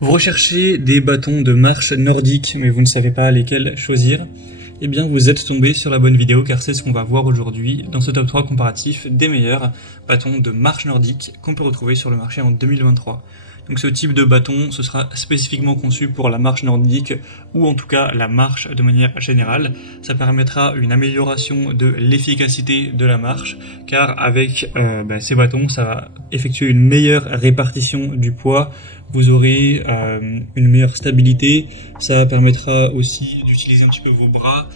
Vous recherchez des bâtons de marche nordique, mais vous ne savez pas lesquels choisir? Eh bien, vous êtes tombé sur la bonne vidéo, car c'est ce qu'on va voir aujourd'hui dans ce top 3 comparatif des meilleurs bâtons de marche nordique qu'on peut retrouver sur le marché en 2023. Donc ce type de bâton, ce sera spécifiquement conçu pour la marche nordique, ou en tout cas la marche de manière générale. Ça permettra une amélioration de l'efficacité de la marche, car avec ces bâtons, ça va effectuer une meilleure répartition du poids. Vous aurez une meilleure stabilité. Ça permettra aussi d'utiliser un petit peu vos bras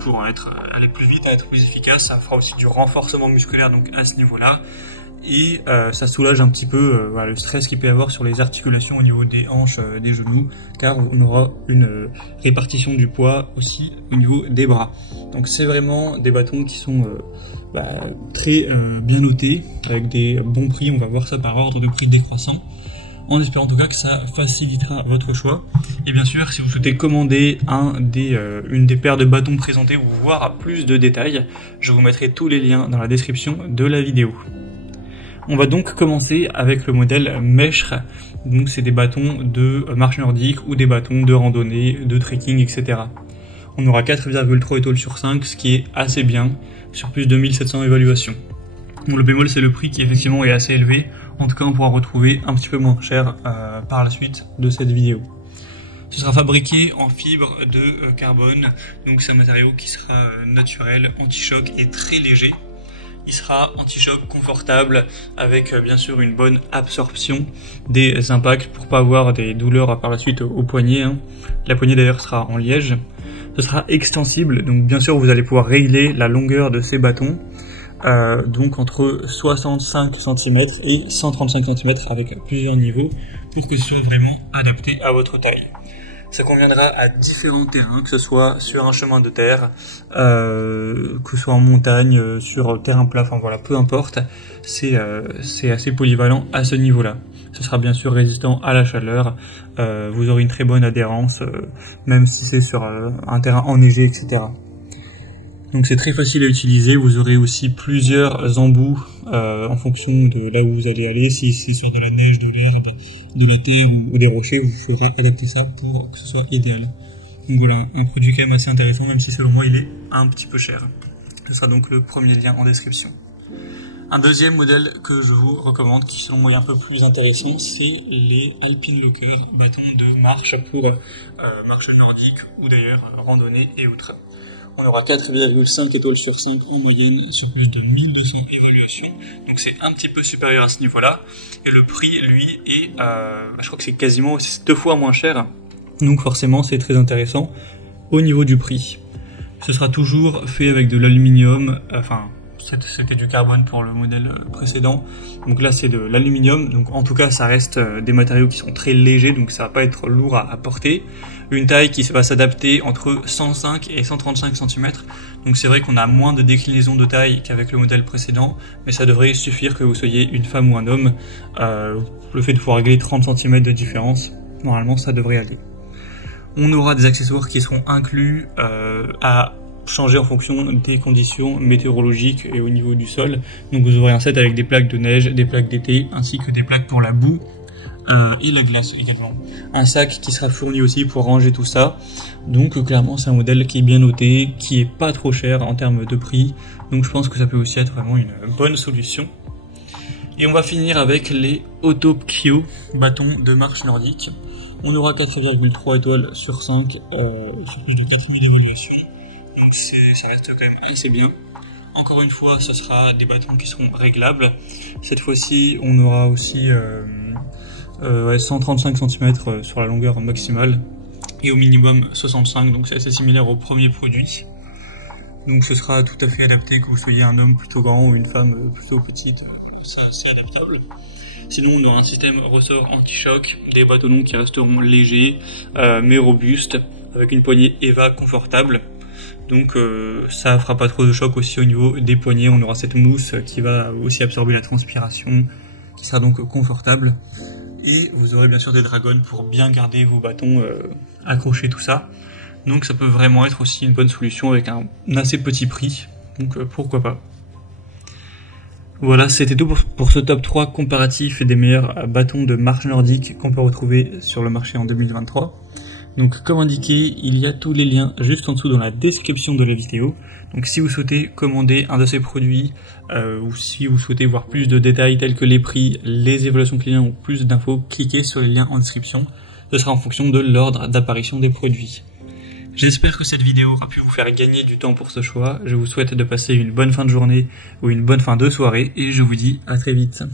pour aller plus vite, être plus efficace. Ça fera aussi du renforcement musculaire donc à ce niveau-là. Et ça soulage un petit peu le stress qu'il peut y avoir sur les articulations au niveau des hanches, des genoux, car on aura une répartition du poids aussi au niveau des bras. Donc c'est vraiment des bâtons qui sont très bien notés, avec des bons prix. On va voir ça par ordre de prix décroissant, en espérant en tout cas que ça facilitera votre choix. Et bien sûr, si vous souhaitez commander une des paires de bâtons présentés ou voir plus de détails, je vous mettrai tous les liens dans la description de la vidéo. On va donc commencer avec le modèle Meshre. Donc c'est des bâtons de marche nordique ou des bâtons de randonnée, de trekking, etc. On aura 4,3 étoiles sur 5, ce qui est assez bien, sur plus de 1700 évaluations. Bon, le bémol, c'est le prix qui effectivement est assez élevé. En tout cas, on pourra retrouver un petit peu moins cher par la suite de cette vidéo. Ce sera fabriqué en fibre de carbone, donc c'est un matériau qui sera naturel, anti-choc et très léger. Il sera anti-choc confortable avec bien sûr une bonne absorption des impacts pour pas avoir des douleurs par la suite au poignet. La poignée d'ailleurs sera en liège. Ce sera extensible, donc bien sûr vous allez pouvoir régler la longueur de ces bâtons. Donc entre 65 cm et 135 cm avec plusieurs niveaux pour que ce soit vraiment adapté à votre taille. Ça conviendra à différents terrains, que ce soit sur un chemin de terre, que ce soit en montagne, sur terrain plat, enfin voilà, peu importe, c'est assez polyvalent à ce niveau-là. Ce sera bien sûr résistant à la chaleur, vous aurez une très bonne adhérence, même si c'est sur un terrain enneigé, etc. Donc c'est très facile à utiliser. Vous aurez aussi plusieurs embouts en fonction de là où vous allez aller. Si c'est sur de la neige, de l'herbe, de la terre ou des rochers, vous faudra adapter ça pour que ce soit idéal. Donc voilà, un produit quand même assez intéressant, même si selon moi il est un petit peu cher. Ce sera donc le premier lien en description. Un deuxième modèle que je vous recommande, qui selon moi est un peu plus intéressant, c'est les Alpine Locker, bâtons de marche pour marche nordique ou d'ailleurs randonnée et outre. On aura 4,5 étoiles sur 5 en moyenne sur plus de 1200 évaluations. Donc c'est un petit peu supérieur à ce niveau-là. Et le prix, lui, est, je crois que c'est quasiment 2 fois moins cher. Donc forcément, c'est très intéressant au niveau du prix. Ce sera toujours fait avec de l'aluminium, c'était du carbone pour le modèle précédent. Donc là, c'est de l'aluminium. Donc en tout cas, ça reste des matériaux qui sont très légers, donc ça va pas être lourd à porter. Une taille qui va s'adapter entre 105 et 135 cm. Donc c'est vrai qu'on a moins de déclinaison de taille qu'avec le modèle précédent, mais ça devrait suffire que vous soyez une femme ou un homme. Le fait de pouvoir régler 30 cm de différence, normalement, ça devrait aller. On aura des accessoires qui seront inclus à changer en fonction des conditions météorologiques et au niveau du sol. Donc vous aurez un set avec des plaques de neige, des plaques d'été, ainsi que des plaques pour la boue et la glace également. Un sac qui sera fourni aussi pour ranger tout ça. Donc clairement c'est un modèle qui est bien noté, qui est pas trop cher en termes de prix. Donc je pense que ça peut aussi être vraiment une bonne solution. Et on va finir avec les Autopkio, bâtons de marche nordique. On aura 4,3 étoiles sur 5 sur plus de 4000 évaluations. Donc ça reste quand même assez bien. Encore une fois, ce sera des bâtons qui seront réglables. Cette fois-ci, on aura aussi 135 cm sur la longueur maximale et au minimum 65, donc c'est assez similaire au premier produit. Donc ce sera tout à fait adapté, que vous soyez un homme plutôt grand ou une femme plutôt petite, c'est adaptable. Sinon, on aura un système ressort anti-choc, des bâtonnets qui resteront légers mais robustes, avec une poignée EVA confortable. Donc ça fera pas trop de choc aussi au niveau des poignets. On aura cette mousse qui va aussi absorber la transpiration, qui sera donc confortable. Et vous aurez bien sûr des dragons pour bien garder vos bâtons accrochés, tout ça. Donc ça peut vraiment être aussi une bonne solution avec un assez petit prix. Donc pourquoi pas. Voilà, c'était tout pour ce top 3 comparatif des meilleurs bâtons de marche nordique qu'on peut retrouver sur le marché en 2023. Donc comme indiqué, il y a tous les liens juste en dessous dans la description de la vidéo. Donc si vous souhaitez commander un de ces produits, ou si vous souhaitez voir plus de détails tels que les prix, les évaluations clients ou plus d'infos, cliquez sur les liens en description. Ce sera en fonction de l'ordre d'apparition des produits. J'espère que cette vidéo aura pu vous faire gagner du temps pour ce choix. Je vous souhaite de passer une bonne fin de journée ou une bonne fin de soirée et je vous dis à très vite.